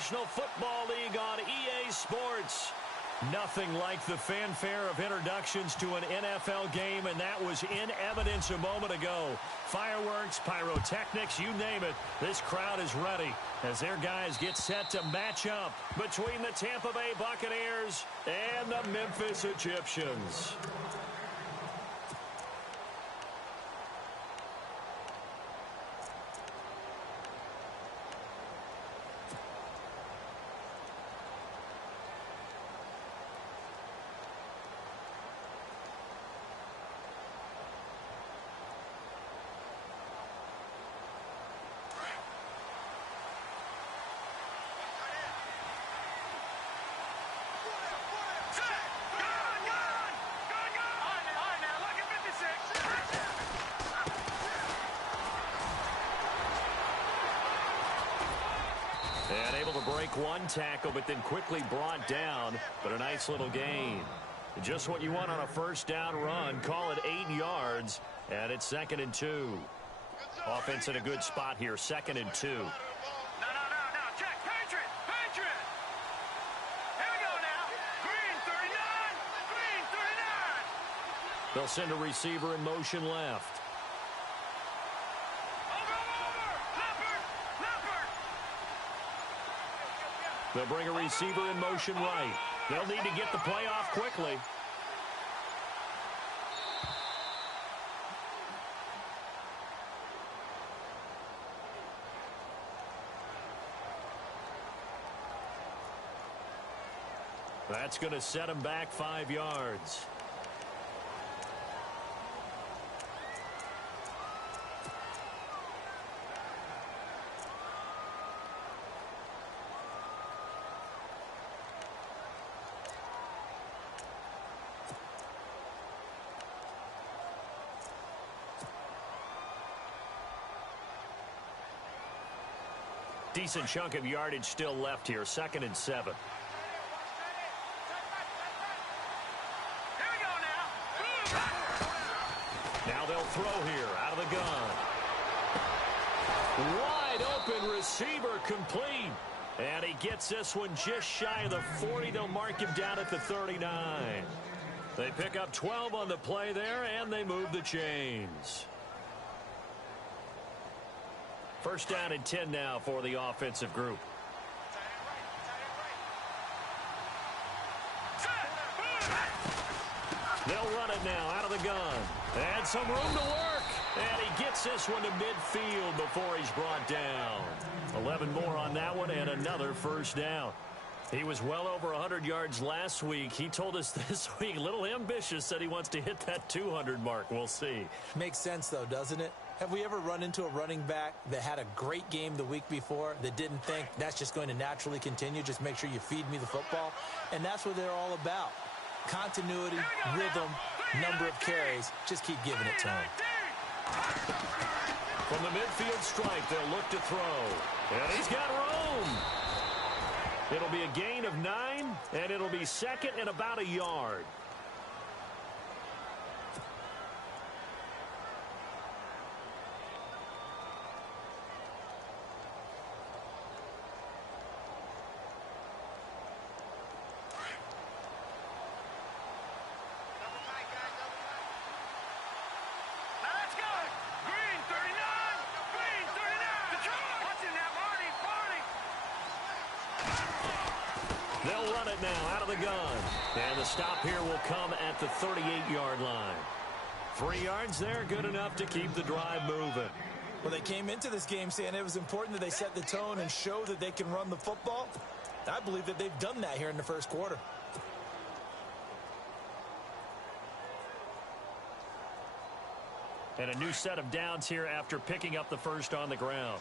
National Football League on EA Sports. Nothing like the fanfare of introductions to an NFL game, and that was in evidence a moment ago. Fireworks, pyrotechnics, you name it. This crowd is ready as their guys get set to match up between the Tampa Bay Buccaneers and the Memphis Egyptians. And able to break one tackle, but then quickly brought down. But a nice little gain. Just what you want on a first down run. Call it 8 yards. And it's 2nd and 2. Offense in a good spot here. 2nd and 2. No. Check. Patriot. Here we go now. Green 39. Green 39. They'll send a receiver in motion left. They'll bring a receiver in motion right. They'll need to get the play off quickly. That's going to set him back 5 yards. Decent chunk of yardage still left here. 2nd and 7. Now they'll throw here out of the gun. Wide open receiver complete. And he gets this one just shy of the 40. They'll mark him down at the 39. They pick up 12 on the play there, and they move the chains. First down and 10 now for the offensive group. They'll run it now out of the gun. And some room to work. And he gets this one to midfield before he's brought down. 11 more on that one and another first down. He was well over 100 yards last week. He told us this week, a little ambitious, said he wants to hit that 200 mark. We'll see. Makes sense, though, doesn't it? Have we ever run into a running back that had a great game the week before that didn't think that's just going to naturally continue? Just make sure you feed me the football. And that's what they're all about. Continuity, rhythm, number of carries. Just keep giving it to him. From the midfield stripe, they'll look to throw. And he's got room. It'll be a gain of 9, and it'll be 2nd and about a yard. They'll run it now out of the gun. And the stop here will come at the 38-yard line. 3 yards there, good enough to keep the drive moving. Well, they came into this game saying it was important that they set the tone and show that they can run the football. I believe that they've done that here in the first quarter. And a new set of downs here after picking up the first on the ground.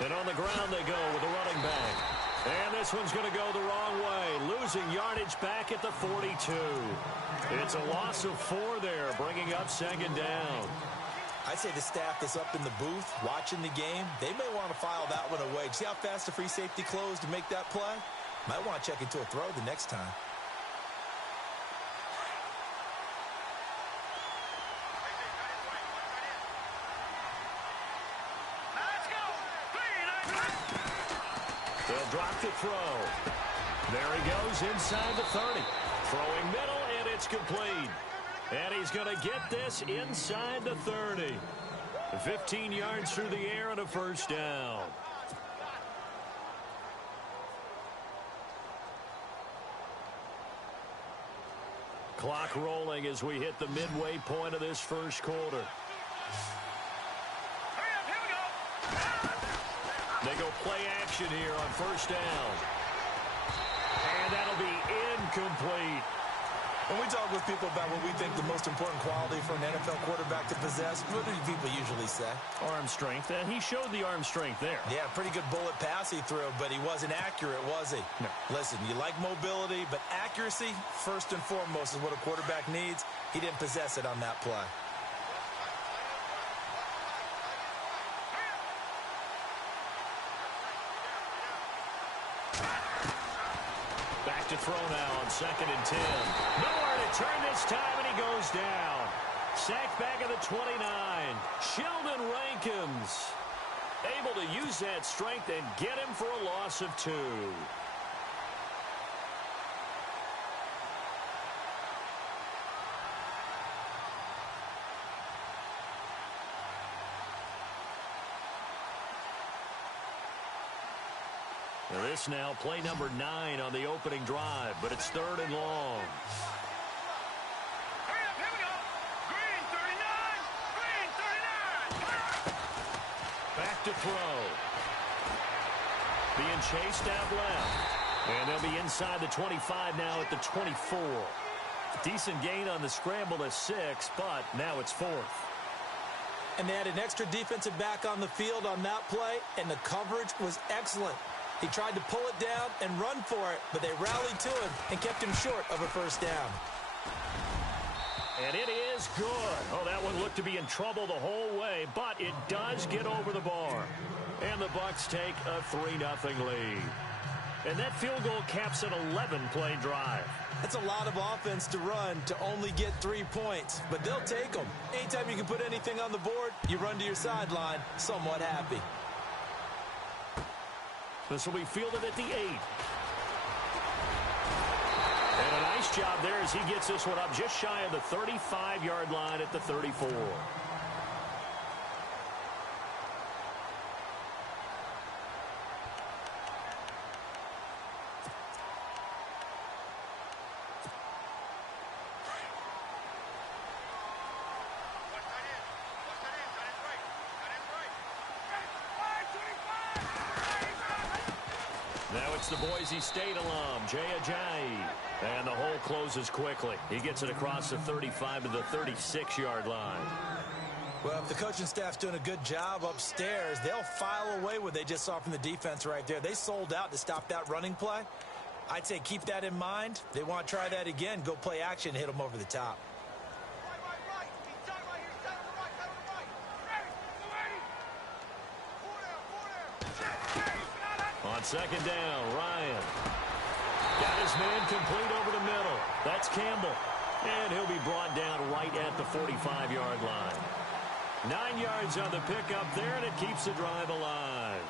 And on the ground they go with the running back. And this one's going to go the wrong way. Losing yardage back at the 42. It's a loss of 4 there, bringing up 2nd down. I'd say the staff that's up in the booth watching the game, they may want to file that one away. See how fast the free safety closed to make that play? Might want to check into a throw the next time. They'll drop the throw. There he goes inside the 30. Throwing middle, and it's complete. And he's going to get this inside the 30. 15 yards through the air and a first down. Clock rolling as we hit the midway point of this first quarter. They go play action here on first down. And that'll be incomplete. When we talk with people about what we think the most important quality for an NFL quarterback to possess, what do people usually say? Arm strength, and he showed the arm strength there. Yeah, pretty good bullet pass he threw, but he wasn't accurate, was he? No. Listen, you like mobility, but accuracy, first and foremost, is what a quarterback needs. He didn't possess it on that play. Back to throw now on 2nd and 10. Nowhere to turn this time, and he goes down. Sacked back at the 29. Sheldon Rankins able to use that strength and get him for a loss of 2. This now play number 9 on the opening drive, but it's 3rd and long. Hurry up, here we go. Green 39. Green 39. Back to throw. Being chased out left. And they'll be inside the 25 now at the 24. Decent gain on the scramble to 6, but now it's 4th. And they had an extra defensive back on the field on that play, and the coverage was excellent. He tried to pull it down and run for it, but they rallied to him and kept him short of a first down. And it is good. Oh, that one looked to be in trouble the whole way, but it does get over the bar. And the Bucs take a 3-0 lead. And that field goal caps an 11-play drive. That's a lot of offense to run to only get 3 points, but they'll take them. Anytime you can put anything on the board, you run to your sideline somewhat happy. This will be fielded at the 8. And a nice job there as he gets this one up just shy of the 35-yard line at the 34. Now it's the Boise State alum, Jay Ajayi. And the hole closes quickly. He gets it across the 35 to the 36-yard line. Well, if the coaching staff's doing a good job upstairs, they'll file away what they just saw from the defense right there. They sold out to stop that running play. I'd say keep that in mind. They want to try that again. Go play action, hit them over the top. On 2nd down, Ryan got his man complete over the middle. That's Campbell. And he'll be brought down right at the 45-yard line. 9 yards on the pickup there, and it keeps the drive alive.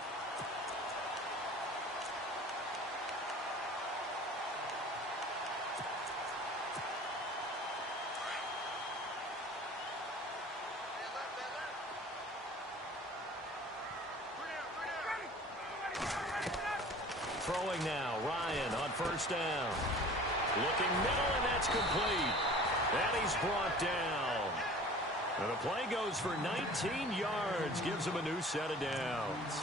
Throwing now, Ryan on 1st down. Looking middle, and that's complete. And he's brought down. And the play goes for 19 yards, gives him a new set of downs.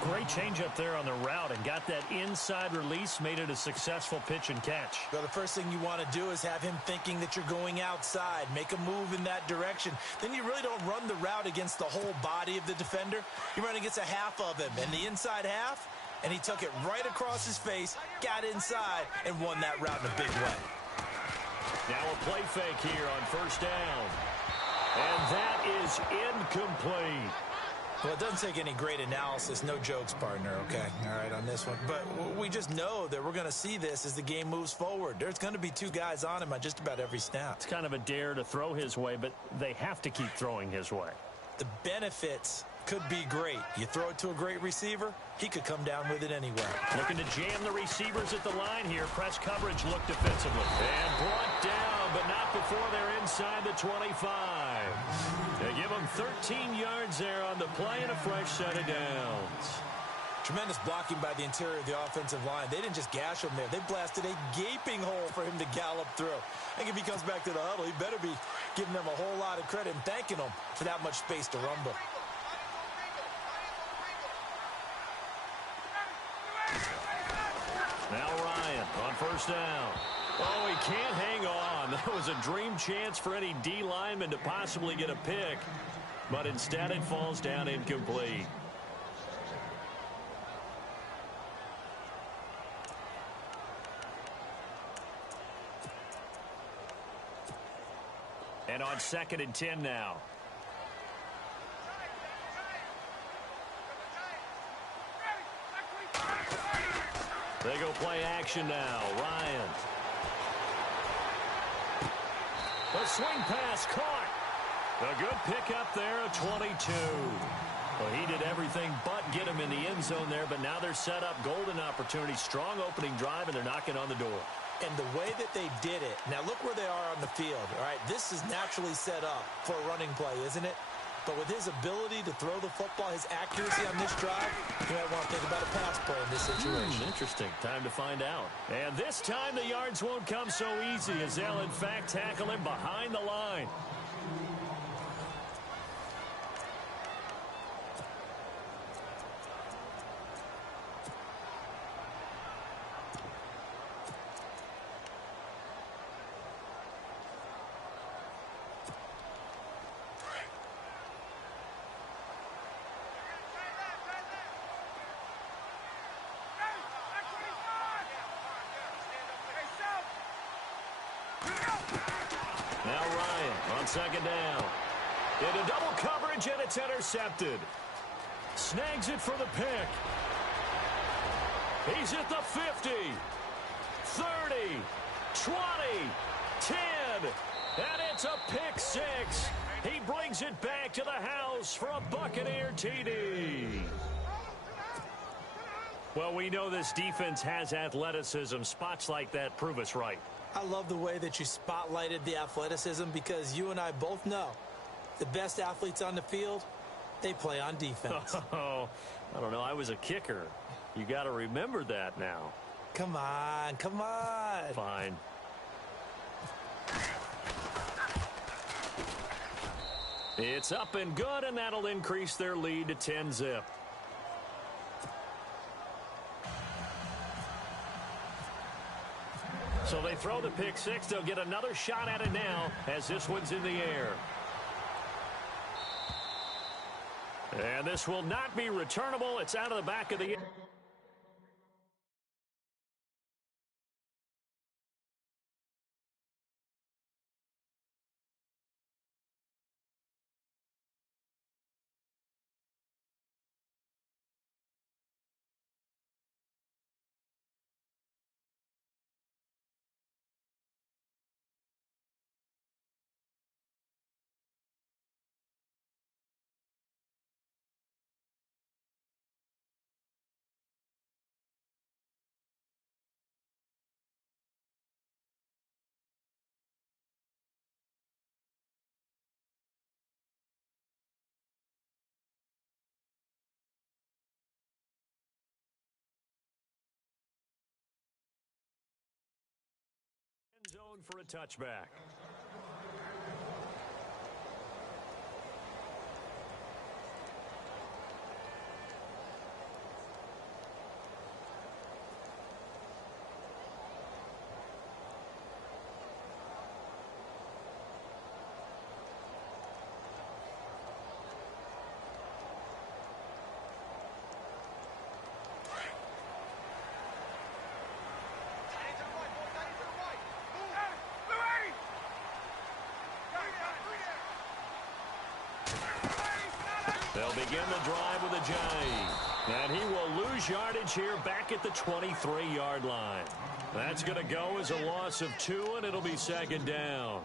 Great change up there on the route and got that inside release, made it a successful pitch and catch. Well, the first thing you want to do is have him thinking that you're going outside, make a move in that direction. Then you really don't run the route against the whole body of the defender. You run against a half of him, and the inside half, and he took it right across his face, got inside, and won that route in a big way. Now a play fake here on 1st down. And that is incomplete. Well, it doesn't take any great analysis. No jokes, partner, okay? All right, on this one. But we just know that we're going to see this as the game moves forward. There's going to be 2 guys on him on just about every snap. It's kind of a dare to throw his way, but they have to keep throwing his way. The benefits could be great. You throw it to a great receiver, he could come down with it anyway. Looking to jam the receivers at the line here. Press coverage look defensively. And brought down, but not before they're inside the 25. They give them 13 yards there on the play and a fresh set of downs. Tremendous blocking by the interior of the offensive line. They didn't just gash him there. They blasted a gaping hole for him to gallop through. I think if he comes back to the huddle, he better be giving them a whole lot of credit and thanking them for that much space to rumble. Now Ryan on first down. Oh, he can't hang on. That was a dream chance for any D lineman to possibly get a pick. But instead it falls down incomplete. And on 2nd and 10 now. They go play action now. Ryan. The swing pass caught. A good pickup there, a 22. Well, he did everything but get him in the end zone there, but now they're set up. Golden opportunity, strong opening drive, and they're knocking on the door. And the way that they did it, now look where they are on the field, all right? This is naturally set up for a running play, isn't it? But with his ability to throw the football, his accuracy on this drive, you might want to think about a pass play in this situation. Interesting. Time to find out. And this time the yards won't come so easy as they'll, in fact, tackle him behind the line. Now Ryan on 2nd down. Into double coverage, and it's intercepted. Snags it for the pick. He's at the 50, 30, 20, 10, and it's a pick six. He brings it back to the house for a Buccaneer TD. Well, we know this defense has athleticism. Spots like that prove us right. I love the way that you spotlighted the athleticism because you and I both know the best athletes on the field, they play on defense. Oh, I don't know. I was a kicker. You got to remember that now. Come on, come on. Fine. It's up and good, and that'll increase their lead to 10-zip. So they throw the pick six. They'll get another shot at it now as this one's in the air. And this will not be returnable. It's out of the back of the... Zone for a touchback. They'll begin the drive with a J. And he will lose yardage here back at the 23-yard line. That's going to go as a loss of 2, and it'll be 2nd down.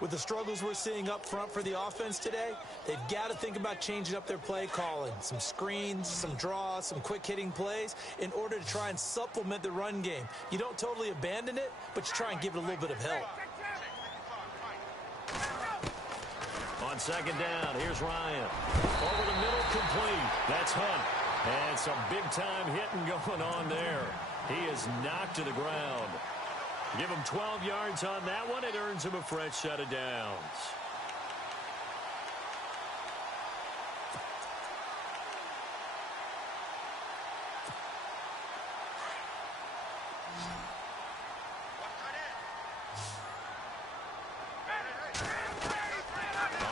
With the struggles we're seeing up front for the offense today, they've got to think about changing up their play calling. Some screens, some draws, some quick-hitting plays in order to try and supplement the run game. You don't totally abandon it, but you try and give it a little bit of help. On second down, here's Ryan. Over the middle, complete. That's Hunt. And some big-time hitting going on there. He is knocked to the ground. Give him 12 yards on that one. It earns him a fresh set of downs.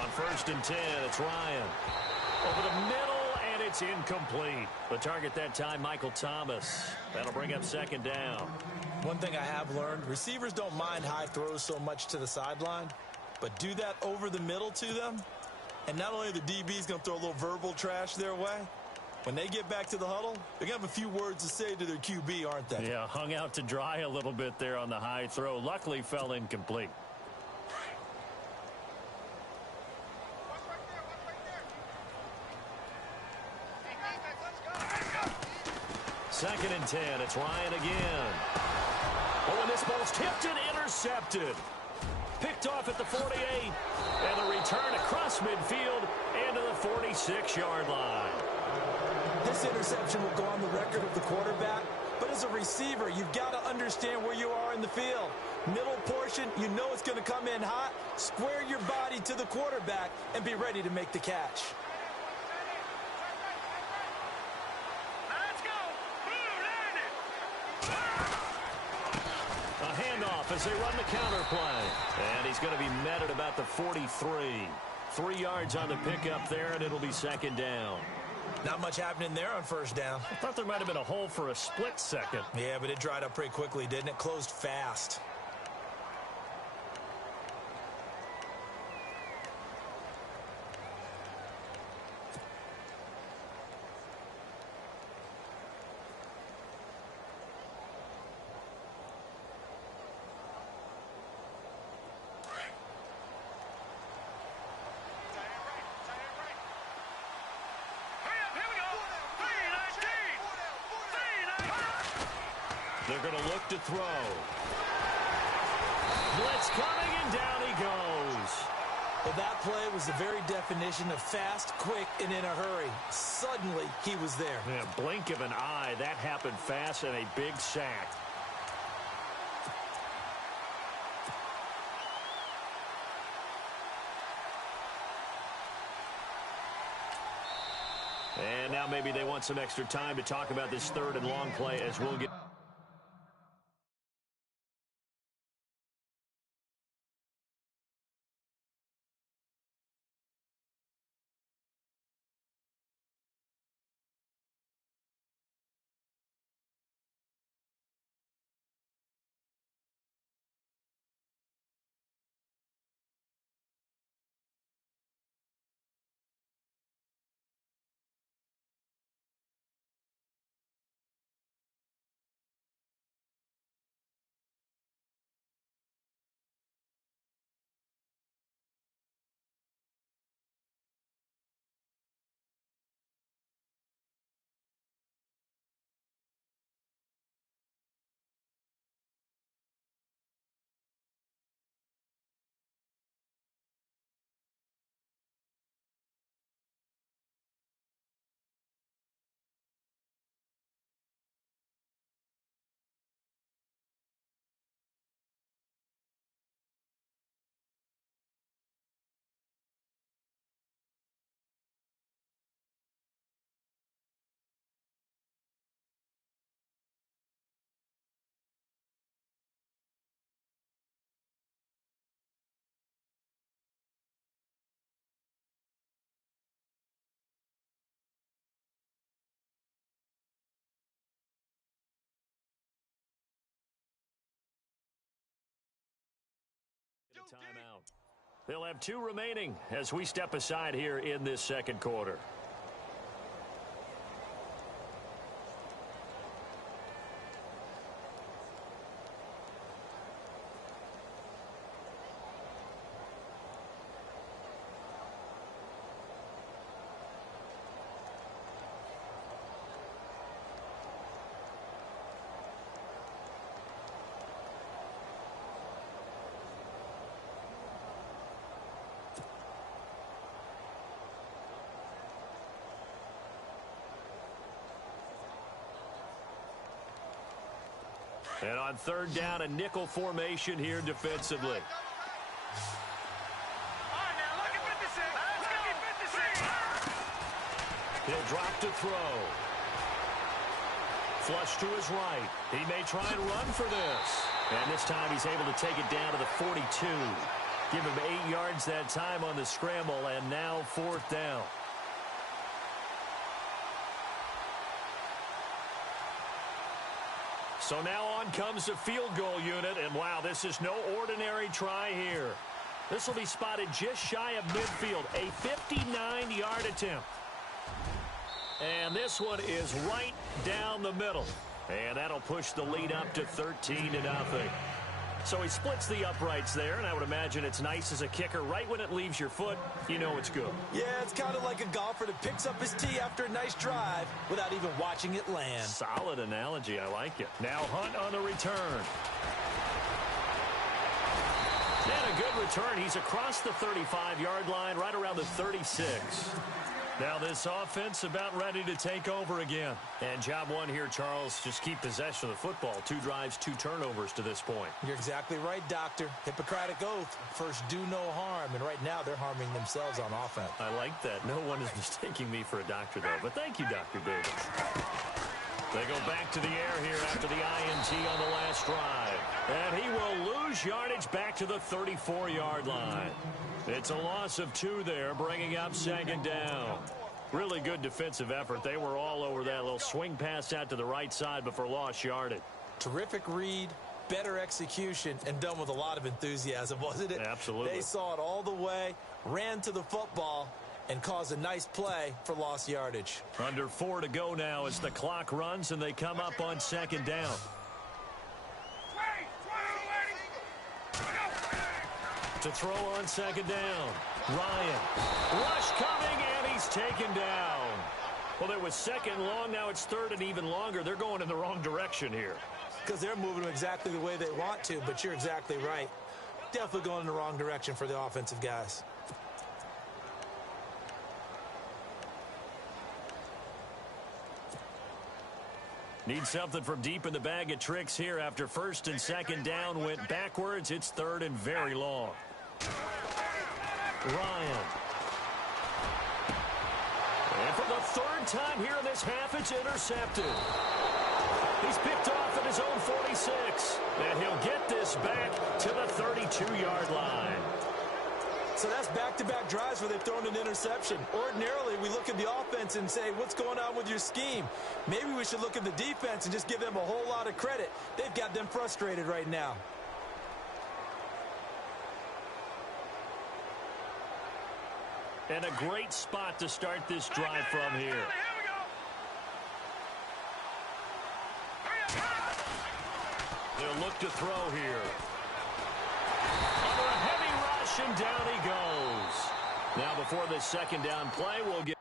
On 1st and 10, it's Ryan. Over the middle, and it's incomplete. The target that time, Michael Thomas. That'll bring up second down. One thing I have learned, receivers don't mind high throws so much to the sideline, but do that over the middle to them, and not only are the DB's going to throw a little verbal trash their way, when they get back to the huddle, they're going to have a few words to say to their QB, aren't they? Yeah, hung out to dry a little bit there on the high throw. Luckily fell incomplete. Second and 10, it's Ryan again. Oh, and this ball's tipped and intercepted. Picked off at the 48, and the return across midfield into the 46-yard line. This interception will go on the record of the quarterback, but as a receiver, you've got to understand where you are in the field. Middle portion, you know it's going to come in hot. Square your body to the quarterback and be ready to make the catch. As they run the counter play. And he's going to be met at about the 43. 3 yards on the pickup there, and it'll be second down. Not much happening there on first down. I thought there might have been a hole for a split second. Yeah, but it dried up pretty quickly, didn't it? Closed fast. They're going to look to throw. Blitz coming, and down he goes. Well, that play was the very definition of fast, quick, and in a hurry. Suddenly, he was there. Yeah, blink of an eye. That happened fast, and a big sack. And now maybe they want some extra time to talk about this third and long play as we'll get. Timeout. They'll have 2 remaining as we step aside here in this second quarter. And on third down, a nickel formation here defensively. All right, now, look at 56. Let's go. 56. He'll drop to throw. Flush to his right. He may try and run for this. And this time he's able to take it down to the 42. Give him 8 yards that time on the scramble, and now fourth down. So now on comes the field goal unit, and wow, this is no ordinary try here. This will be spotted just shy of midfield, a 59-yard attempt. And this one is right down the middle. And that'll push the lead up to 13-0. So he splits the uprights there, and I would imagine it's nice as a kicker. Right when it leaves your foot, you know it's good. Yeah, it's kind of like a golfer that picks up his tee after a nice drive without even watching it land. Solid analogy. I like it. Now Hunt on the return. And a good return. He's across the 35-yard line, right around the 36. Now this offense about ready to take over again. And job one here, Charles, just keep possession of the football. 2 drives, 2 turnovers to this point. You're exactly right, Doctor. Hippocratic oath. First, do no harm. And right now, they're harming themselves on offense. I like that. No one is mistaking me for a doctor, though. But thank you, Dr. Davis. They go back to the air here after the INT on the last drive. And he will lose yardage back to the 34-yard line. It's a loss of 2 there, bringing up second down. Really good defensive effort. They were all over that little swing pass out to the right side before lost yardage. Terrific read, better execution, and done with a lot of enthusiasm, wasn't it? Absolutely. They saw it all the way, ran to the football, and caused a nice play for lost yardage. Under 4 to go now as the clock runs and they come up on second down. To throw on second down. Ryan. Rush coming, and he's taken down. Well, it was second long. Now it's third and even longer. They're going in the wrong direction here. Because they're moving exactly the way they want to, but you're exactly right. Definitely going in the wrong direction for the offensive guys. Need something from deep in the bag of tricks here after first and second down went backwards. It's third and very long. Ryan. And for the third time here in this half, it's intercepted. He's picked off at his own 46. And he'll get this back to the 32-yard line. So that's back-to-back drives where they've thrown an interception. Ordinarily, we look at the offense and say, what's going on with your scheme? Maybe we should look at the defense and just give them a whole lot of credit. They've got them frustrated right now. And a great spot to start this drive from here. They'll look to throw here. Under a heavy rush, and down he goes. Now before this second down play, we'll get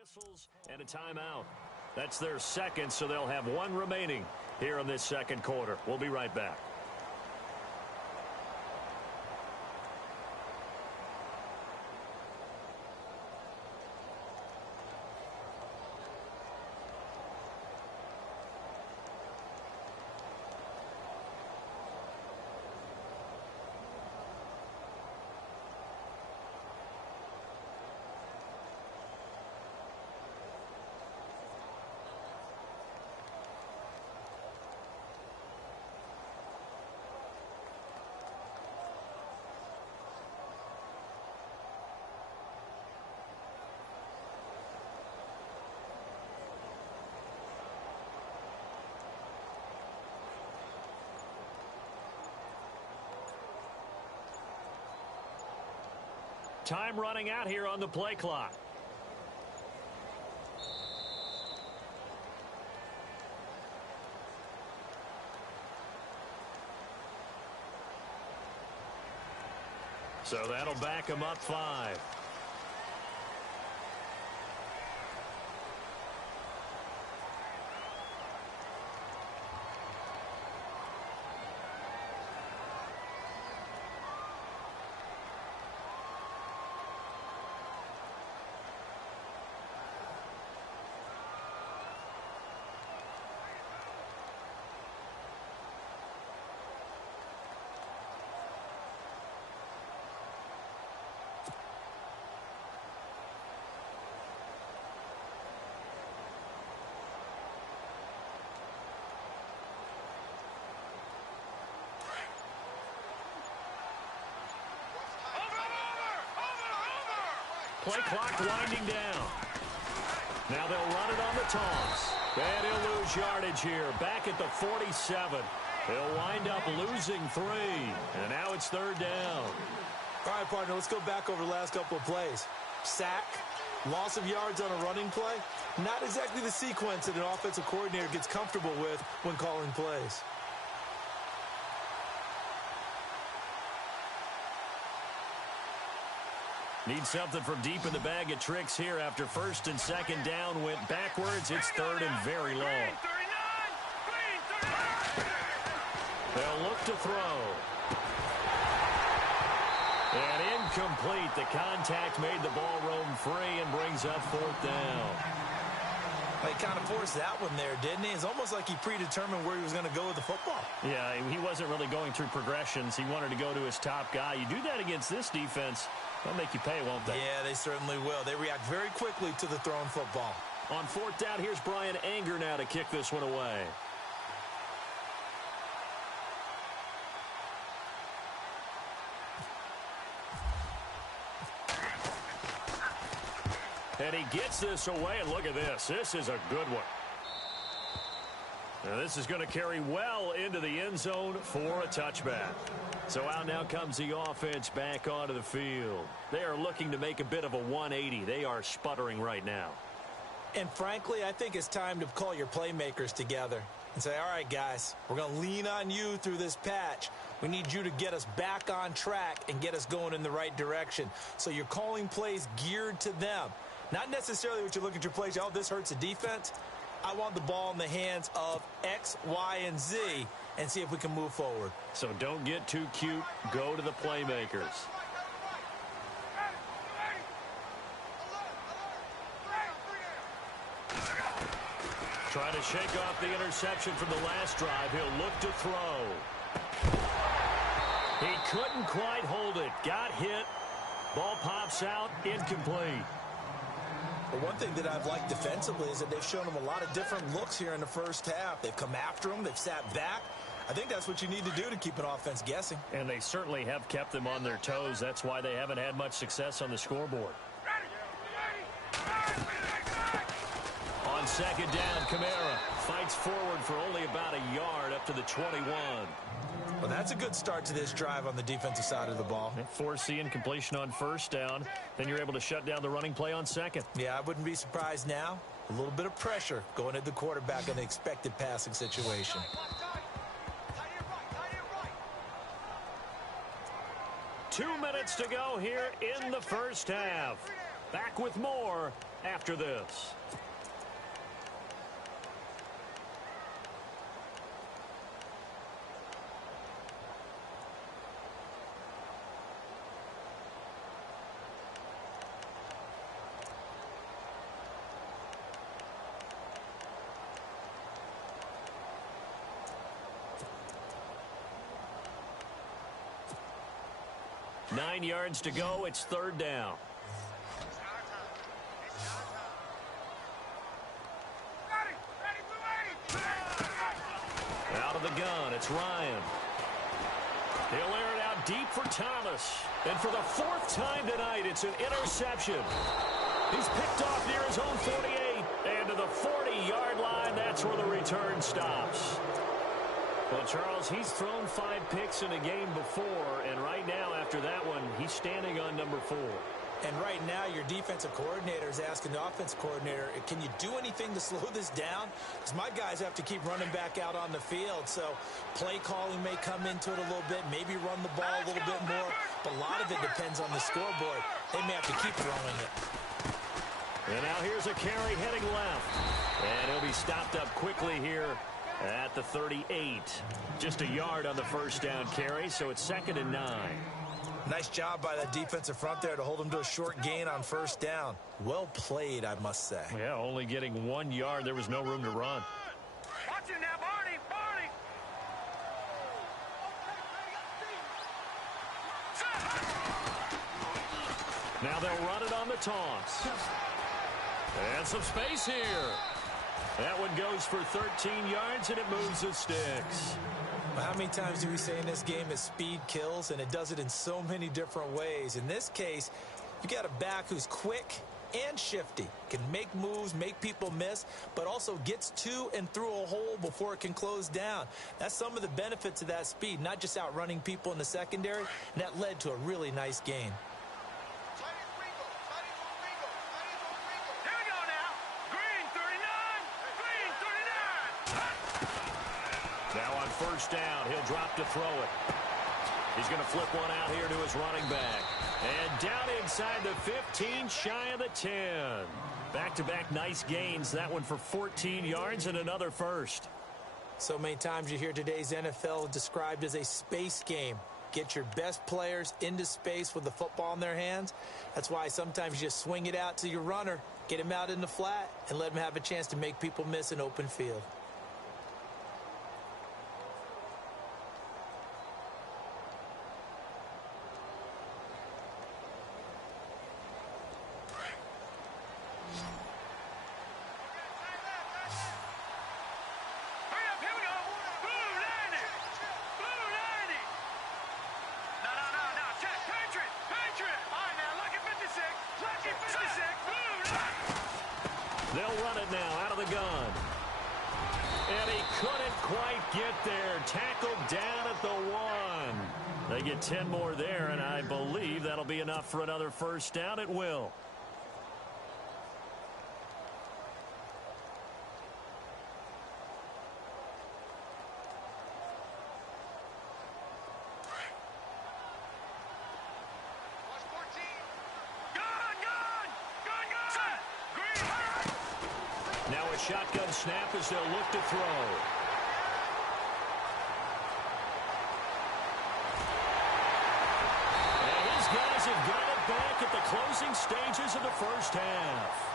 Whistles and a timeout. That's their second, so they'll have one remaining here in this second quarter. We'll be right back. Time running out here on the play clock. So that'll back him up 5. Play clock winding down. Now they'll run it on the toss. And he'll lose yardage here. Back at the 47. He'll wind up losing 3. And now it's 3rd down. All right, partner, let's go back over the last couple of plays. Sack, loss of yards on a running play. Not exactly the sequence that an offensive coordinator gets comfortable with when calling plays. Need something from deep in the bag of tricks here after 1st and 2nd down went backwards. It's 3rd and very long. They'll look to throw. And incomplete. The contact made the ball roam free and brings up 4th down. He kind of forced that one there, didn't he? It's almost like he predetermined where he was going to go with the football. Yeah, he wasn't really going through progressions. He wanted to go to his top guy. You do that against this defense, they'll make you pay, won't they? Yeah, they certainly will. They react very quickly to the thrown football. On 4th down, here's Brian Anger now to kick this one away. And he gets this away, and look at this. This is a good one. Now this is going to carry well into the end zone for a touchback. So out now comes the offense back onto the field. They are looking to make a bit of a 180. They are sputtering right now. And frankly, I think it's time to call your playmakers together and say, all right, guys, we're going to lean on you through this patch. We need you to get us back on track and get us going in the right direction. So you're calling plays geared to them. Not necessarily what you look at your plays, oh, this hurts the defense. I want the ball in the hands of X, Y, and Z and see if we can move forward. So don't get too cute. Go to the playmakers. Trying to shake off the interception from the last drive. He'll look to throw. He couldn't quite hold it. Got hit. Ball pops out. Incomplete. But one thing that I've liked defensively is that they've shown them a lot of different looks here in the first half. They've come after them. They've sat back. I think that's what you need to do to keep an offense guessing. And they certainly have kept them on their toes. That's why they haven't had much success on the scoreboard. On 2nd down, Kamara fights forward for only about a yard up to the 21. Well, that's a good start to this drive on the defensive side of the ball. Force incompletion on 1st down. Then you're able to shut down the running play on 2nd. Yeah, I wouldn't be surprised now. A little bit of pressure going at the quarterback in the expected passing situation. Two minutes to go here in the first half. Back with more after this. Nine yards to go. It's third down. Out of the gun, it's Ryan. He'll air it out deep for Thomas. And for the fourth time tonight, it's an interception. He's picked off near his own 48. And to the 40-yard line, that's where the return stops. Well, Charles, he's thrown 5 picks in a game before, and right now, after that one, he's standing on number 4. And right now, your defensive coordinator is asking the offensive coordinator, can you do anything to slow this down? Because my guys have to keep running back out on the field. So play calling may come into it a little bit, maybe run the ball a little bit more. But a lot of it depends on the scoreboard. They may have to keep throwing it. And now here's a carry heading left. And he'll be stopped up quickly here at the 38. Just a yard on the first down carry, so it's 2nd and 9. Nice job by that defensive front there to hold him to a short gain on first down. Well played, I must say. Yeah, only getting 1 yard. There was no room to run. Watch it now, Barney. Barney. Now they'll run it on the toss. And some space here. That one goes for 13 yards, and it moves the sticks. Well, how many times do we say in this game that speed kills, and it does it in so many different ways? In this case, you got a back who's quick and shifty, can make moves, make people miss, but also gets to and through a hole before it can close down. That's some of the benefits of that speed, not just outrunning people in the secondary, and that led to a really nice game. First down, he'll drop to throw it. He's going to flip one out here to his running back. And down inside the 15, shy of the 10. Back-to-back nice gains. That one for 14 yards and another first. So many times you hear today's NFL described as a space game. Get your best players into space with the football in their hands. That's why sometimes you just swing it out to your runner, get him out in the flat, and let him have a chance to make people miss an open field. They'll run it now out of the gun. And he couldn't quite get there. Tackled down at the 1. They get 10 more there, and I believe that'll be enough for another first down. It will. Now a shotgun snap as they'll look to throw. And his guys have got it back at the closing stages of the first half.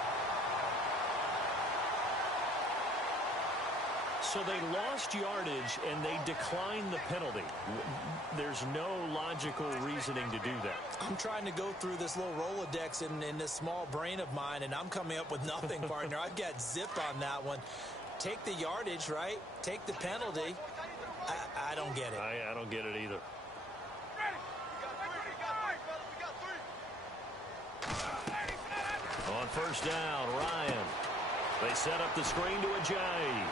So they lost yardage and they declined the penalty. There's no logical reasoning to do that. I'm trying to go through this little Rolodex in this small brain of mine, and I'm coming up with nothing, partner. I've got zip on that one. Take the yardage, right? Take the penalty. I don't get it. I don't get it either. On first down, Ryan. They set up the screen to Ajayi.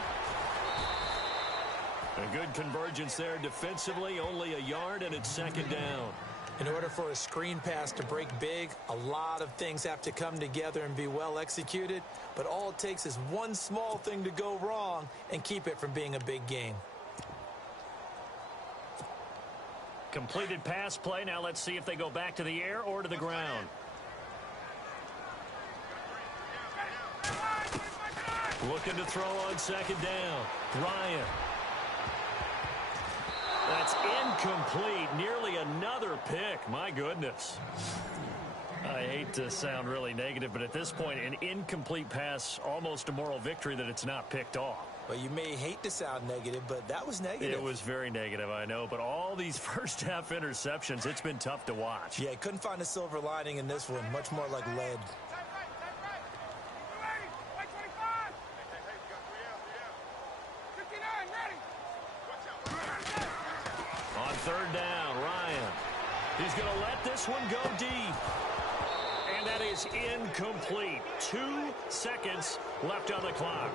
A good convergence there defensively, only a yard, and it's second down. In order for a screen pass to break big, a lot of things have to come together and be well executed, but all it takes is one small thing to go wrong and keep it from being a big game. Completed pass play. Now let's see if they go back to the air or to the ground. Looking to throw on second down. Ryan. That's incomplete. Nearly another pick. My goodness. I hate to sound really negative, but at this point, an incomplete pass, almost a moral victory that it's not picked off. Well, you may hate to sound negative, but that was negative. It was very negative, I know. But all these first-half interceptions, it's been tough to watch. Yeah, couldn't find a silver lining in this one. Much more like lead. On third down, Ryan. He's going to let this one go deep. And that is incomplete. 2 seconds left on the clock.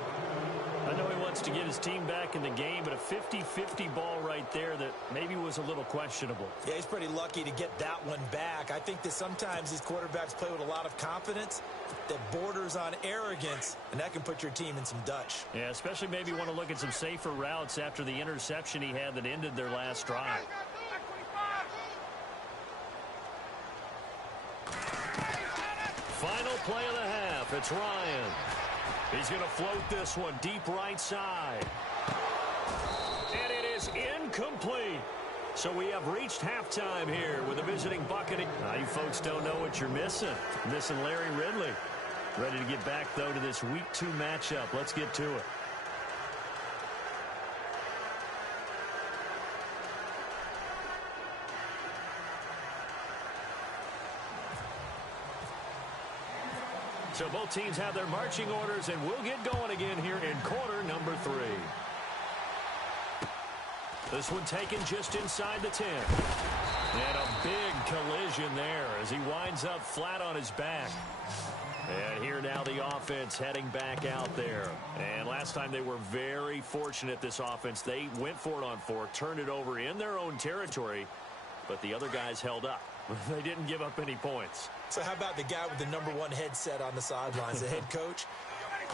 I know he wants to get his team back in the game, but a 50-50 ball right there that maybe was a little questionable. Yeah, he's pretty lucky to get that one back. I think that sometimes these quarterbacks play with a lot of confidence that borders on arrogance, and that can put your team in some Dutch. Yeah, especially maybe want to look at some safer routes after the interception he had that ended their last drive. Final play of the half. It's Ryan. He's going to float this one deep right side. And it is incomplete. So we have reached halftime here with the visiting Buccaneers. You folks don't know what you're missing. Missing Larry Ridley. Ready to get back, though, to this Week 2 matchup. Let's get to it. So both teams have their marching orders, and we'll get going again here in quarter number 3. This one taken just inside the 10. And a big collision there as he winds up flat on his back. And here now the offense heading back out there. And last time they were very fortunate, this offense. They went for it on 4, turned it over in their own territory, but the other guys held up. They didn't give up any points. So how about the guy with the #1 headset on the sidelines, the head coach?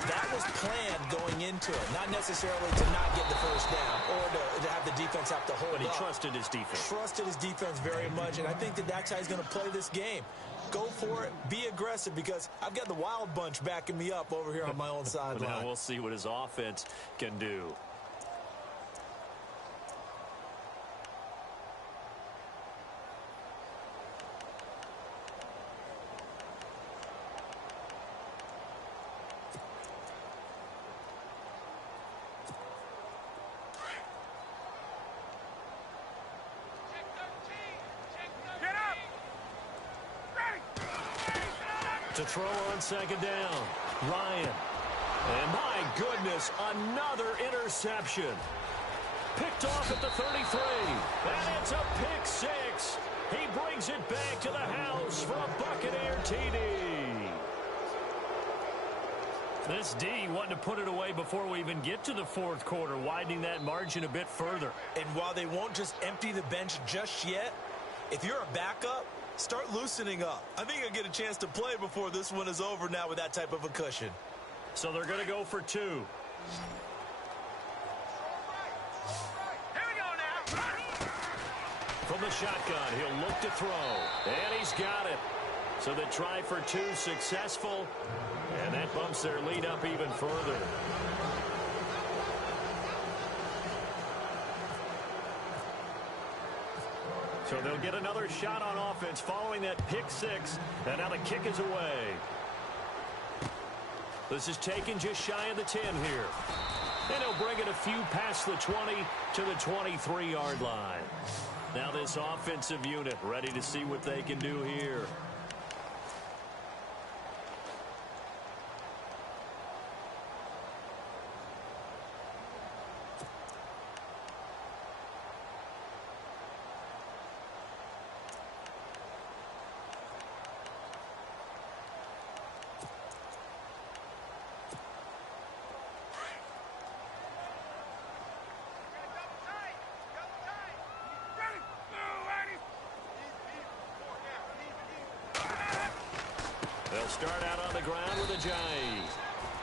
That was planned going into it, not necessarily to not get the first down or to have the defense have to hold up. But he trusted his defense. Trusted his defense very much, and I think that that's how he's going to play this game. Go for it, be aggressive, because I've got the wild bunch backing me up over here on my own sideline. Now we'll see what his offense can do. To throw on second down, Ryan. And my goodness, another interception. Picked off at the 33. And it's a pick 6. He brings it back to the house for a Buccaneer TD. This D wanted to put it away before we even get to the 4th quarter, widening that margin a bit further. And while they won't just empty the bench just yet, if you're a backup, start loosening up. I think I'll get a chance to play before this one is over now with that type of a cushion. So they're going to go for 2. Here we go now. From the shotgun, he'll look to throw. And he's got it. So the try for 2 successful. And that bumps their lead up even further. So they'll get another shot on offense following that pick 6. And now the kick is away. This is taken just shy of the 10 here. And he'll bring it a few past the 20 to the 23-yard line. Now this offensive unit ready to see what they can do here. They'll start out on the ground with a jive.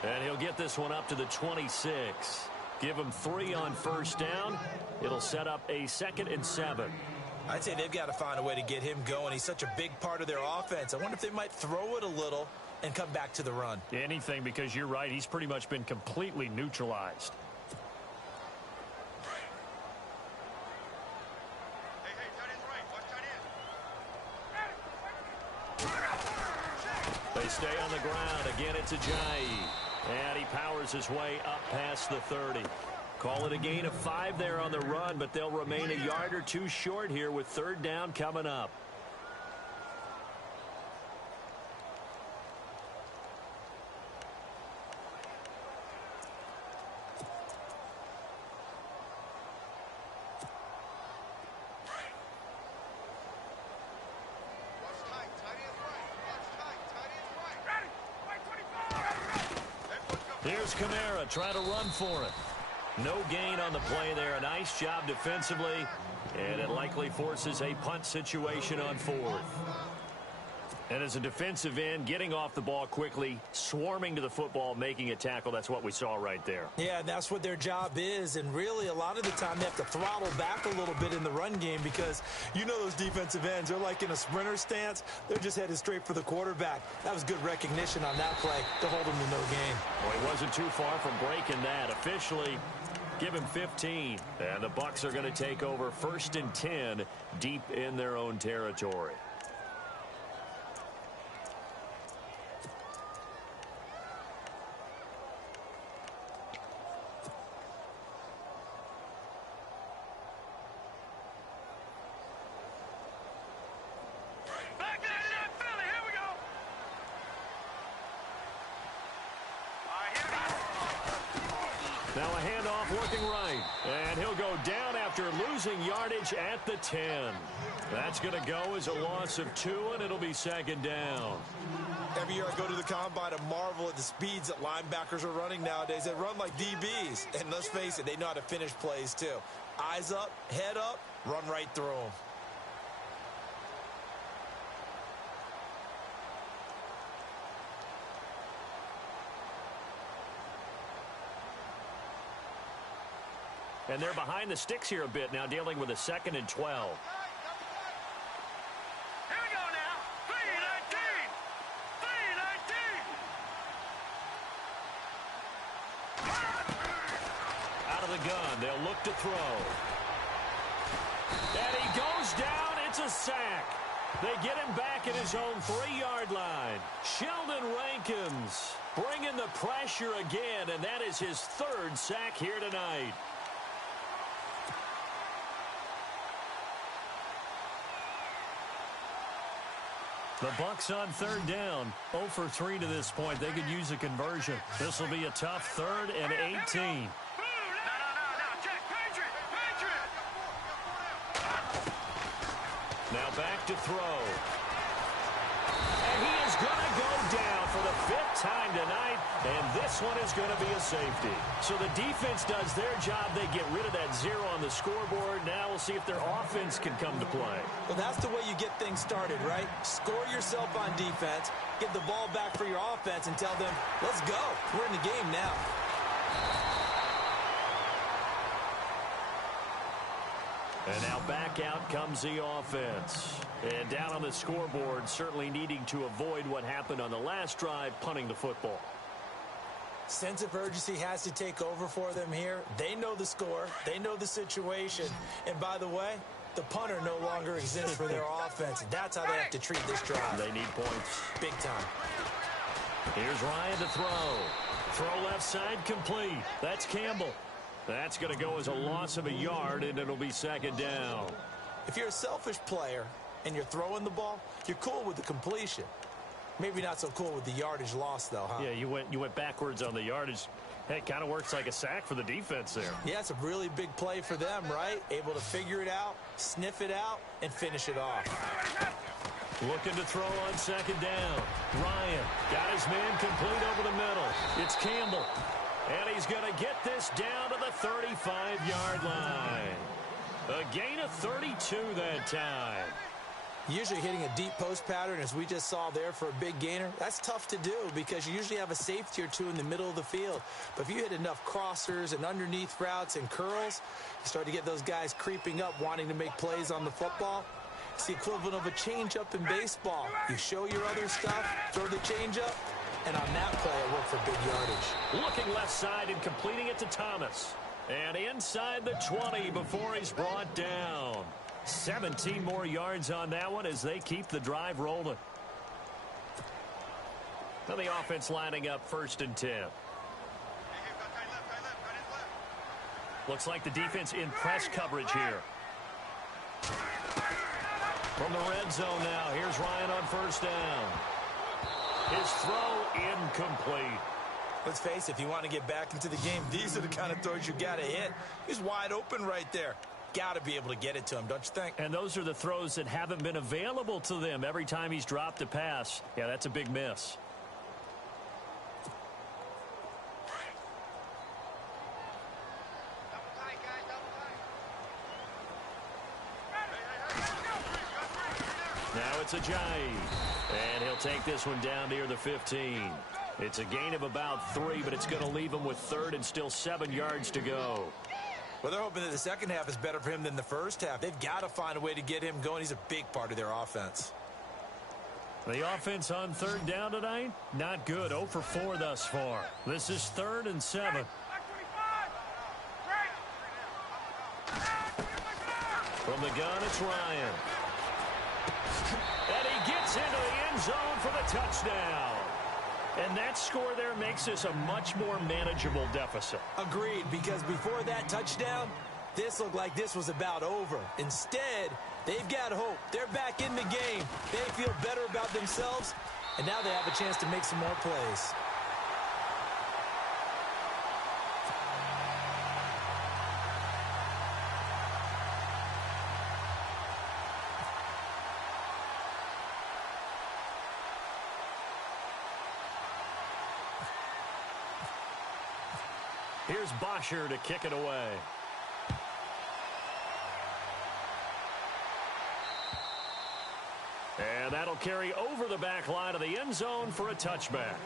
And he'll get this one up to the 26. Give him 3 on first down. It'll set up a 2nd and 7. I'd say they've got to find a way to get him going. He's such a big part of their offense. I wonder if they might throw it a little and come back to the run. Anything, because you're right. He's pretty much been completely neutralized. Hey, tight end's right. Watch tight end. They stay on the ground. Again, it's Ajayi. And he powers his way up past the 30. Call it a gain of 5 there on the run, but they'll remain a yard or two short here with third down coming up. Here's Kamara trying to run for it. No gain on the play there. A nice job defensively, and it likely forces a punt situation on 4th. And as a defensive end, getting off the ball quickly, swarming to the football, making a tackle, that's what we saw right there. Yeah, that's what their job is, and really a lot of the time they have to throttle back a little bit in the run game because you know those defensive ends, they're like in a sprinter stance. They're just headed straight for the quarterback. That was good recognition on that play to hold them to no gain. Well, he wasn't too far from breaking that. Officially, give him 15. And the Bucs are going to take over 1st and 10 deep in their own territory. Now a handoff working right. And he'll go down after losing yardage at the 10. That's going to go as a loss of 2, and it'll be 2nd down. Every year I go to the combine and marvel at the speeds that linebackers are running nowadays. They run like DBs. And let's face it, they know how to finish plays too. Eyes up, head up, run right through them. And they're behind the sticks here a bit now, dealing with a 2nd and 12. Here we go now. 3-19. 3-19. Out of the gun, they'll look to throw. And he goes down. It's a sack. They get him back at his own 3-yard line. Sheldon Rankins bringing the pressure again, and that is his 3rd sack here tonight. The Bucs on 3rd down, 0 for 3 to this point. They could use a conversion. This will be a tough 3rd and 18. Now back to throw. And he is going to go down for the 5th time tonight, and this one is going to be a safety. So the defense does their job. They get rid of that 0 on the scoreboard. Now we'll see if their offense can come to play. Well, that's the way you get things started, right? Score yourself on defense, get the ball back for your offense, and tell them, let's go. We're in the game now. And now back out comes the offense. And down on the scoreboard, certainly needing to avoid what happened on the last drive, punting the football. Sense of urgency has to take over for them here. They know the score. They know the situation. And by the way, the punter no longer exists for their offense. That's how they have to treat this drive. They need points. Big time. Here's Ryan to throw. Throw left side complete. That's Campbell. That's going to go as a loss of a yard, and it'll be 2nd down. If you're a selfish player and you're throwing the ball, you're cool with the completion. Maybe not so cool with the yardage loss, though, huh? Yeah, you went backwards on the yardage. Hey, it kind of works like a sack for the defense there. Yeah, it's a really big play for them, right? Able to figure it out, sniff it out, and finish it off. Looking to throw on 2nd down. Ryan got his man complete over the middle. It's Campbell. And he's going to get this down to the 35-yard line. A gain of 32 that time. Usually hitting a deep post pattern, as we just saw there for a big gainer, that's tough to do because you usually have a safety or two in the middle of the field. But if you hit enough crossers and underneath routes and curls, you start to get those guys creeping up wanting to make plays on the football. It's the equivalent of a changeup in baseball. You show your other stuff, throw the changeup, and on that play, I work for big yardage. Looking left side and completing it to Thomas. And inside the 20 before he's brought down. 17 more yards on that one as they keep the drive rolling. Now the offense lining up 1st and 10. Looks like the defense in press coverage here. From the red zone now, here's Ryan on 1st down. His throw incomplete. Let's face it, if you want to get back into the game, these are the kind of throws you got to hit. He's wide open right there. Got to be able to get it to him, don't you think? And those are the throws that haven't been available to them every time he's dropped a pass. Yeah, that's a big miss. Now it's Ajayi. And he'll take this one down near the 15. It's a gain of about 3, but it's going to leave him with 3rd and still 7 yards to go. Well, they're hoping that the second half is better for him than the first half. They've got to find a way to get him going. He's a big part of their offense. The offense on 3rd down tonight, not good. 0 for 4 thus far. This is 3rd and 7. From the gun, it's Ryan. And he gets into the end zone for the touchdown. And that score there makes this a much more manageable deficit. Agreed, because before that touchdown, this looked like this was about over. Instead, they've got hope. They're back in the game. They feel better about themselves, and now they have a chance to make some more plays. Here's Bosher to kick it away. And that'll carry over the back line of the end zone for a touchback.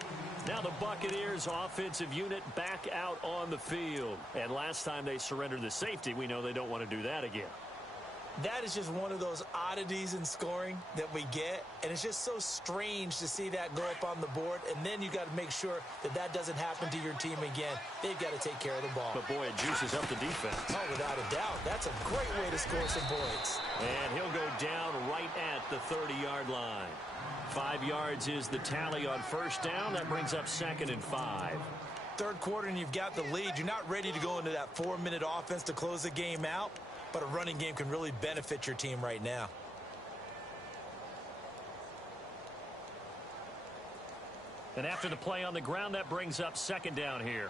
Now the Buccaneers offensive unit back out on the field. And last time they surrendered the safety, we know they don't want to do that again. That is just one of those oddities in scoring that we get, and it's just so strange to see that go up on the board, and then you got to make sure that that doesn't happen to your team again. They've got to take care of the ball. But, boy, it juices up the defense. Oh, without a doubt. That's a great way to score some points. And he'll go down right at the 30-yard line. 5 yards is the tally on 1st down. That brings up 2nd and 5. Third quarter, and you've got the lead. You're not ready to go into that 4-minute offense to close the game out. But a running game can really benefit your team right now. And after the play on the ground, that brings up 2nd down here.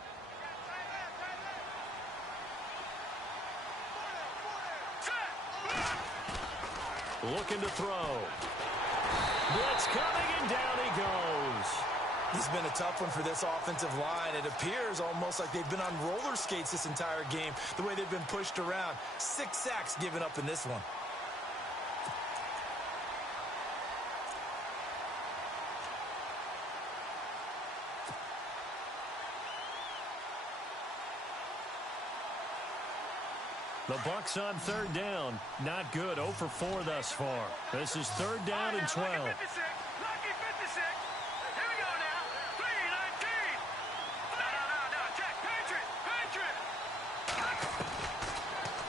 Looking to throw. Blitz coming, and down he goes. This has been a tough one for this offensive line. It appears almost like they've been on roller skates this entire game, the way they've been pushed around. 6 sacks given up in this one. The Bucs on 3rd down. Not good. 0 for 4 thus far. This is 3rd down and 12. Lucky 56. Here we go now. 3-19. No. Check. Patriot.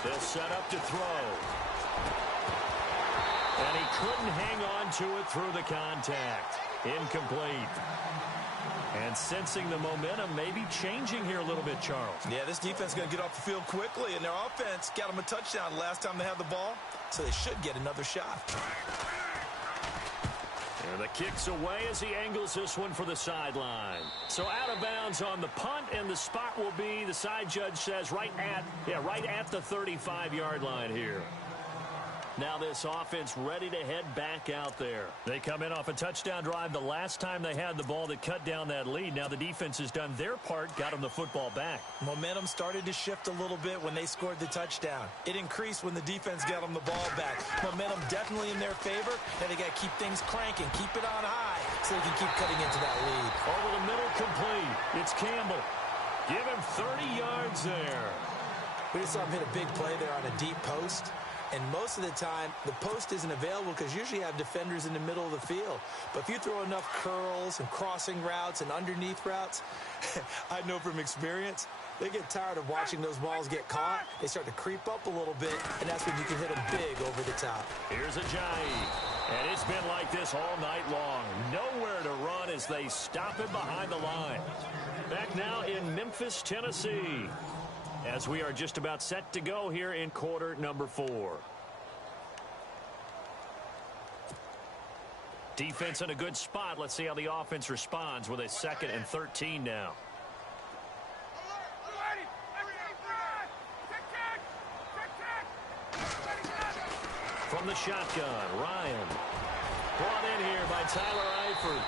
They'll set up to throw. And he couldn't hang on to it through the contact. Incomplete. And sensing the momentum maybe changing here a little bit, Charles. Yeah, this defense is going to get off the field quickly, and their offense got them a touchdown last time they had the ball, so they should get another shot. And the kick's away as he angles this one for the sideline. So out of bounds on the punt, and the spot will be, the side judge says, right at the 35-yard line here. Now this offense ready to head back out there. They come in off a touchdown drive the last time they had the ball that cut down that lead. Now the defense has done their part, got them the football back. Momentum started to shift a little bit when they scored the touchdown. It increased when the defense got them the ball back. Momentum definitely in their favor, and they got to keep things cranking, keep it on high, so they can keep cutting into that lead. Over the middle, complete. It's Campbell. Give him 30 yards there. We just saw him hit a big play there on a deep post. And most of the time, the post isn't available because usually you have defenders in the middle of the field. But if you throw enough curls and crossing routes and underneath routes, I know from experience, they get tired of watching those balls get caught. They start to creep up a little bit, and that's when you can hit them big over the top. Here's Ajayi. And it's been like this all night long. Nowhere to run as they stop him behind the line. Back now in Memphis, Tennessee, as we are just about set to go here in quarter number 4. Defense in a good spot. Let's see how the offense responds with a 2nd and 13 now. From the shotgun, Ryan. Brought in here by Tyler Eifert.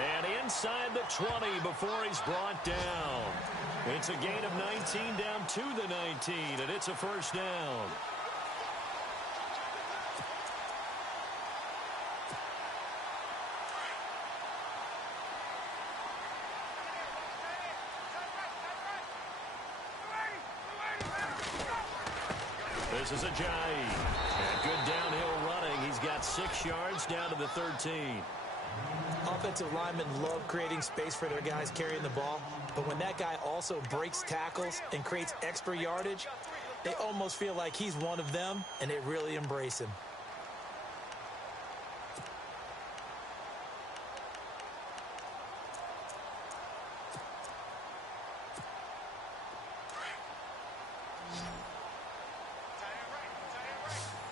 And inside the 20 before he's brought down. It's a gain of 19 down to the 19, and it's a first down. This is Ajayi. And good downhill running. He's got 6 yards down to the 13. Offensive linemen love creating space for their guys carrying the ball, but when that guy also breaks tackles and creates extra yardage, they almost feel like he's one of them, and they really embrace him.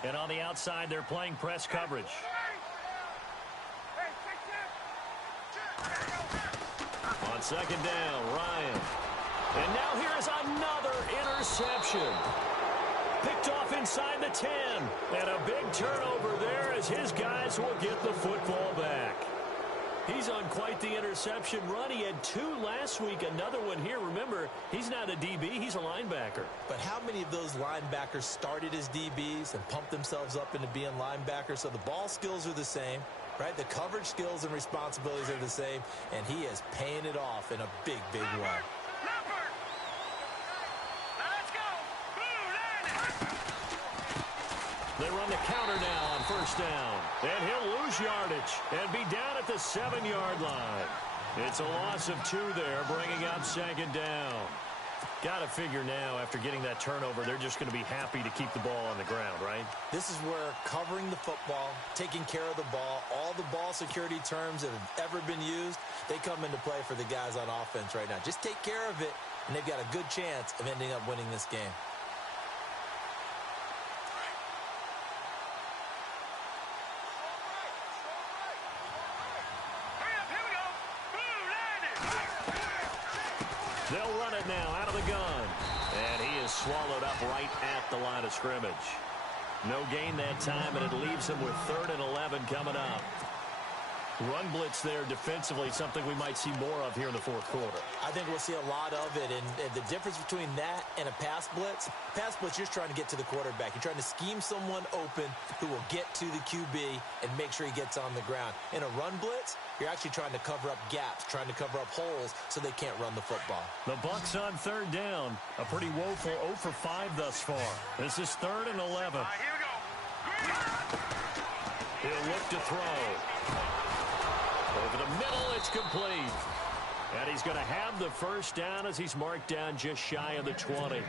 And on the outside, they're playing press coverage. On 2nd down, Ryan. And now here is another interception. Picked off inside the 10. And a big turnover there as his guys will get the football back. He's on quite the interception run. He had 2 last week, another one here. Remember, he's not a DB, he's a linebacker. But how many of those linebackers started as DBs and pumped themselves up into being linebackers? So the ball skills are the same, right? The coverage skills and responsibilities are the same, and he is paying it off in a big, big way. They run the counter now on 1st down. And he'll lose yardage and be down at the 7-yard line. It's a loss of 2 there, bringing up 2nd down. Got to figure now, after getting that turnover, they're just going to be happy to keep the ball on the ground, right? This is where covering the football, taking care of the ball, all the ball security terms that have ever been used, they come into play for the guys on offense right now. Just take care of it, and they've got a good chance of ending up winning this game. They'll run it now out of the gun. And he is swallowed up right at the line of scrimmage. No gain that time, and it leaves him with 3rd and 11 coming up. Run blitz there defensively, something we might see more of here in the 4th quarter. I think we'll see a lot of it, and the difference between that and a pass blitz, you're just trying to get to the quarterback. You're trying to scheme someone open who will get to the QB and make sure he gets on the ground. In a run blitz, you're actually trying to cover up gaps, trying to cover up holes so they can't run the football. The Bucs on 3rd down. A pretty woeful 0 for 5 thus far. This is 3rd and 11. Here we go. He'll look to throw. Over the middle, it's complete. And he's going to have the 1st down as he's marked down just shy of the 20.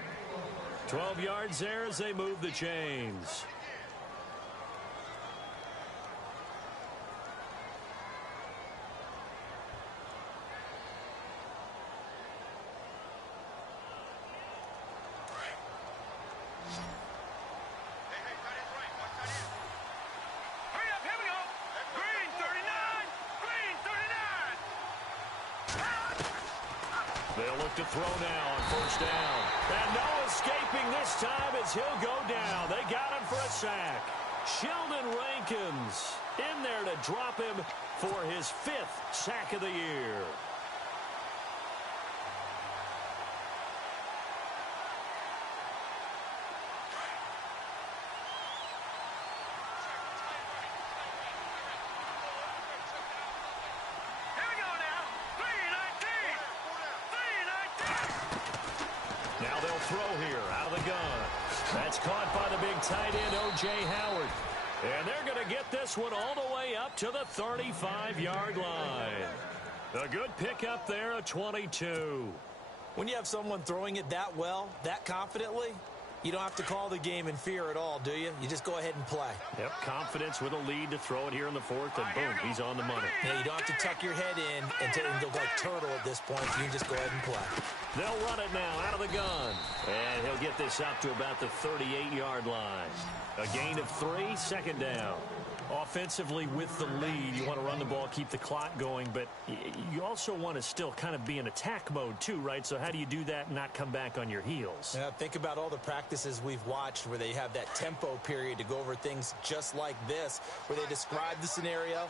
12 yards there as they move the chains. They'll look to throw now on 1st down. And no escaping this time as he'll go down. They got him for a sack. Sheldon Rankins in there to drop him for his 5th sack of the year. Throw here out of the gun. That's caught by the big tight end, O.J. Howard. And they're going to get this one all the way up to the 35-yard line. A good pickup there, a 22. When you have someone throwing it that well, that confidently, you don't have to call the game in fear at all, do you? You just go ahead and play. Yep, confidence with a lead to throw it here in the fourth, and boom, he's on the money. Yeah, you don't have to tuck your head in and go like turtle at this point. You can just go ahead and play. They'll run it now out of the gun. And he'll get this up to about the 38-yard line. A gain of 3, second down. Offensively with the lead, you want to run the ball, keep the clock going, but you also want to still kind of be in attack mode too, right? So how do you do that and not come back on your heels? Yeah, think about all the practices we've watched where they have that tempo period to go over things just like this, where they describe the scenario,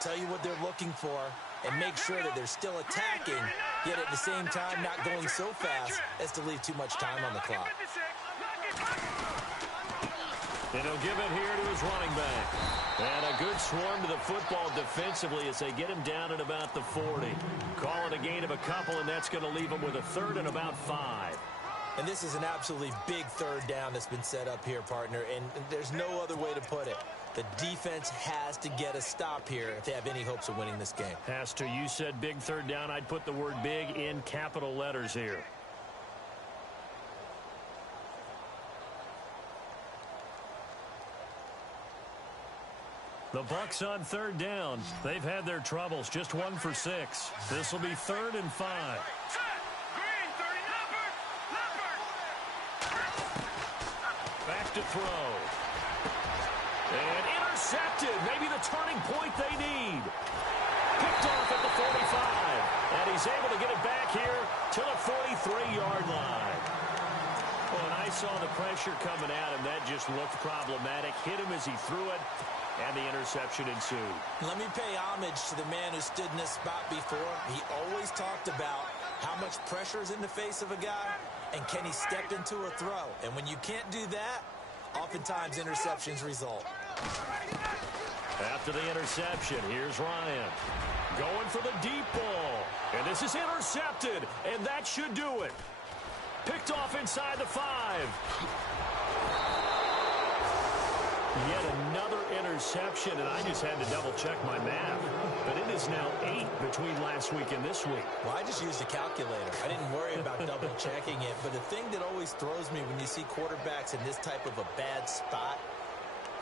tell you what they're looking for, and make sure that they're still attacking, yet at the same time not going so fast as to leave too much time on the clock. And he'll give it here to his running back. And a good swarm to the football defensively as they get him down at about the 40. Call it a gain of a couple, and that's going to leave him with a third and about 5. And this is an absolutely big third down that's been set up here, partner, and there's no other way to put it. The defense has to get a stop here if they have any hopes of winning this game. Has to. You said big third down. I'd put the word big in capital letters here. The Bucs on third down. They've had their troubles. Just 1 for 6. This will be 3rd and 5. Back to throw. And intercepted. Maybe the turning point they need. Picked off at the 45. And he's able to get it back here to the 43-yard line. Well, and I saw the pressure coming at him. That just looked problematic. Hit him as he threw it. And the interception ensued. Let me pay homage to the man who stood in this spot before. He always talked about how much pressure is in the face of a guy, and can he step into a throw. And when you can't do that, oftentimes interceptions result. After the interception, here's Ryan. Going for the deep ball. And this is intercepted, and that should do it. Picked off inside the 5. Yet another interception, and I just had to double-check my math. But it is now 8 between last week and this week. Well, I just used a calculator. I didn't worry about double-checking it. But the thing that always throws me when you see quarterbacks in this type of a bad spot,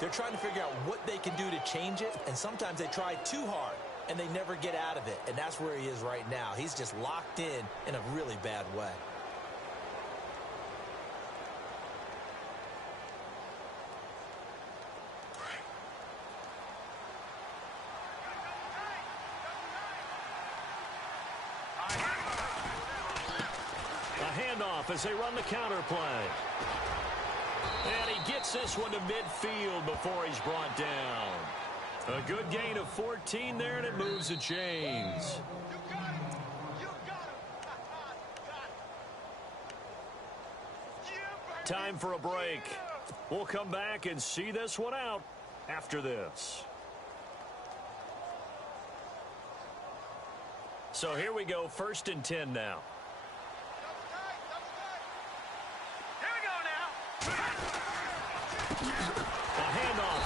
they're trying to figure out what they can do to change it, and sometimes they try too hard, and they never get out of it. And that's where he is right now. He's just locked in a really bad way. As they run the counter play. And he gets this one to midfield before he's brought down. A good gain of 14 there, and it moves the chains. Time for a break. We'll come back and see this one out after this. So here we go, 1st and 10 now.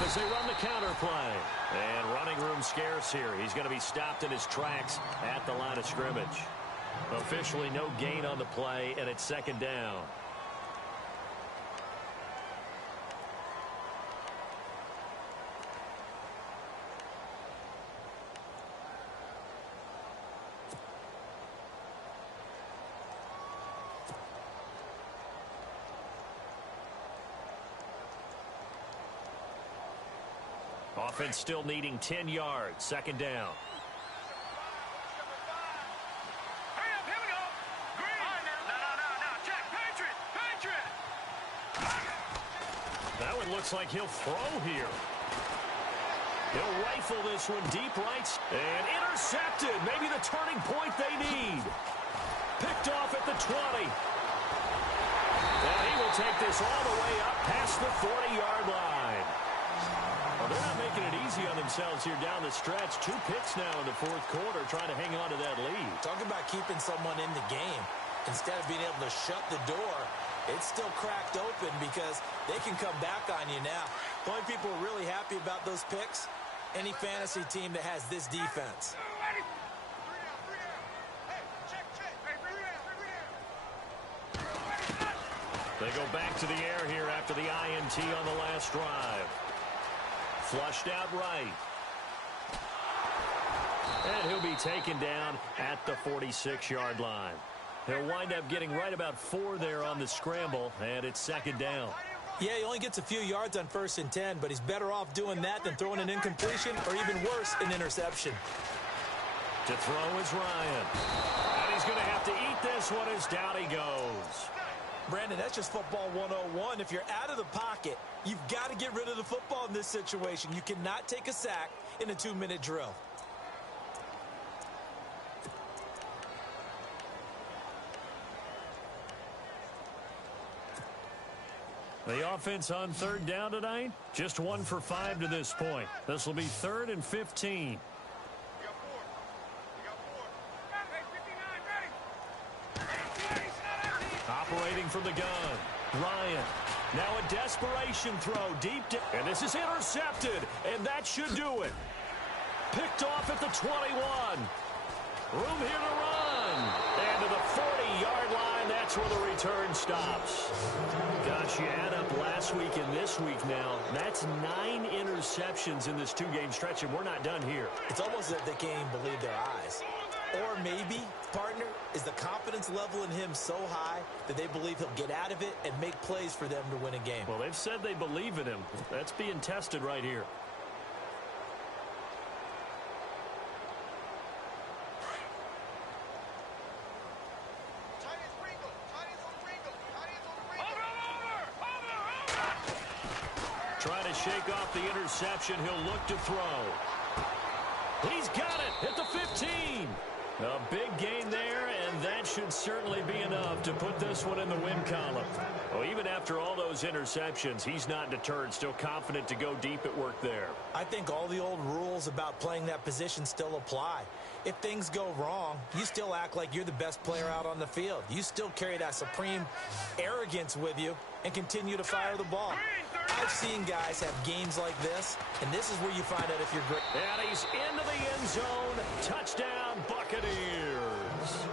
As they run the counter play. And running room scarce here. He's going to be stopped in his tracks at the line of scrimmage. Officially no gain on the play, and it's 2nd down. Offense still needing 10 yards. 2nd down. Hurry up, here we go. Green. No. Check. Patriot. That one looks like he'll throw here. He'll rifle this one deep right. And intercepted. Maybe the turning point they need. Picked off at the 20. And he will take this all the way up past the 40-yard line. Well, they're not making it easy on themselves here down the stretch. 2 picks now in the 4th quarter, trying to hang on to that lead. Talk about keeping someone in the game. Instead of being able to shut the door, It's still cracked open because they can come back on you now. The only people who are really happy about those picks, any fantasy team that has this defense. They go back to the air here after the INT on the last drive. Flushed out right. And he'll be taken down at the 46-yard line. He'll wind up getting right about 4 there on the scramble, and it's second down. Yeah, he only gets a few yards on 1st and 10, but he's better off doing that than throwing an incompletion or even worse, an interception. To throw is Ryan. And he's going to have to eat this one as down he goes. Brandon, that's just football 101. If you're out of the pocket, you've got to get rid of the football in this situation. You cannot take a sack in a 2-minute drill. The offense on 3rd down tonight, just 1 for 5 to this point. This will be 3rd and 15. Operating from the gun, Ryan. Now a desperation throw deep down. And this is intercepted, and that should do it. Picked off at the 21. Room here to run. And to the 40-yard line, that's where the return stops. Gosh, you add up last week and this week now. That's 9 interceptions in this 2-game stretch, and we're not done here. It's almost as if they can't even believe their eyes. Or maybe, partner, is the confidence level in him so high that they believe he'll get out of it and make plays for them to win a game. Well, they've said they believe in him. That's being tested right here. Trying to shake off the interception. He'll look to throw. He's got it at the 15. A big gain there, and that should certainly be enough to put this one in the win column. Well, even after all those interceptions, he's not deterred, still confident to go deep at work there. I think all the old rules about playing that position still apply. If things go wrong, you still act like you're the best player out on the field. You still carry that supreme arrogance with you and continue to fire the ball. I've seen guys have games like this, and this is where you find out if you're great. And he's into the end zone. Touchdown, Buccaneers.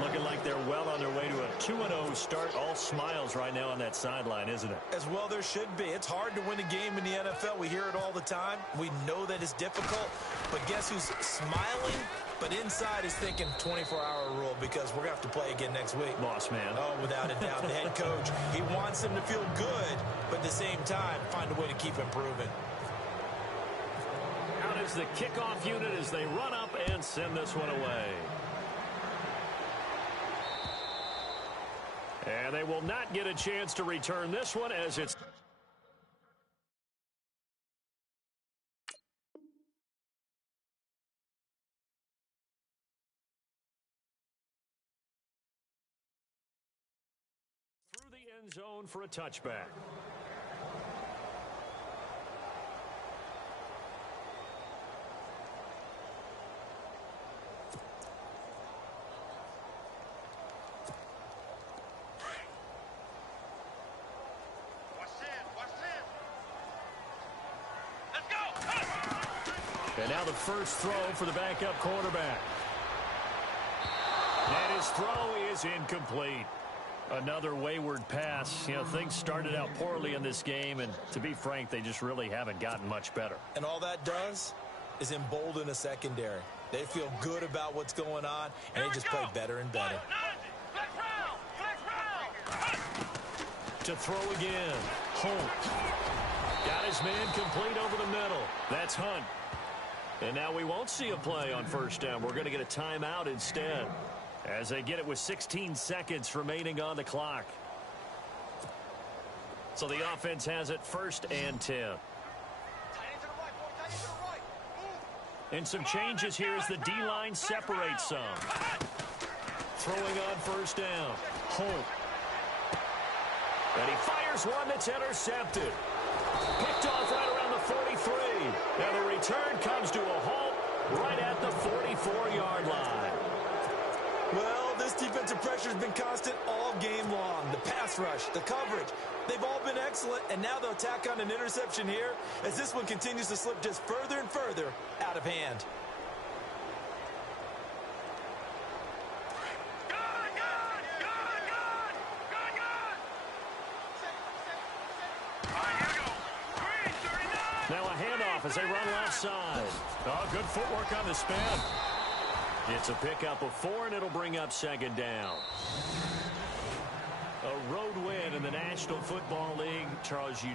Looking like they're well on their way to a 2-0 start. All smiles right now on that sideline, isn't it? As well there should be. It's hard to win a game in the NFL. We hear it all the time. We know that it's difficult. But guess who's smiling? But inside is thinking 24-hour rule because we're going to have to play again next week. Boss man. Oh, without a doubt. The head coach, he wants them to feel good, but at the same time, find a way to keep improving. Out is the kickoff unit as they run up and send this one away. And they will not get a chance to return this one as it's... through the end zone for a touchback. And now the first throw for the backup quarterback. And his throw is incomplete. Another wayward pass. You know, things started out poorly in this game, and to be frank, they just really haven't gotten much better. And all that does is embolden a secondary. They feel good about what's going on, and they just play better and better. To throw again. Holt. Got his man complete over the middle. That's Hunt. And now we won't see a play on first down. We're going to get a timeout instead as they get it with 16 seconds remaining on the clock. So the offense has it 1st and 10. And some changes here as the D-line separates some. Throwing on first down. Holt. And he fires one that's intercepted. Picked off right around the 43. And the return comes to a halt right at the 44-yard line. Well, this defensive pressure has been constant all game long. The pass rush, the coverage. They've all been excellent, and now they'll tack on an interception here as this one continues to slip just further and further out of hand. Now a handoff as they run left side. Oh, good footwork on the spin. It's a pickup of 4, and it'll bring up second down. A road win in the National Football League. Charles, you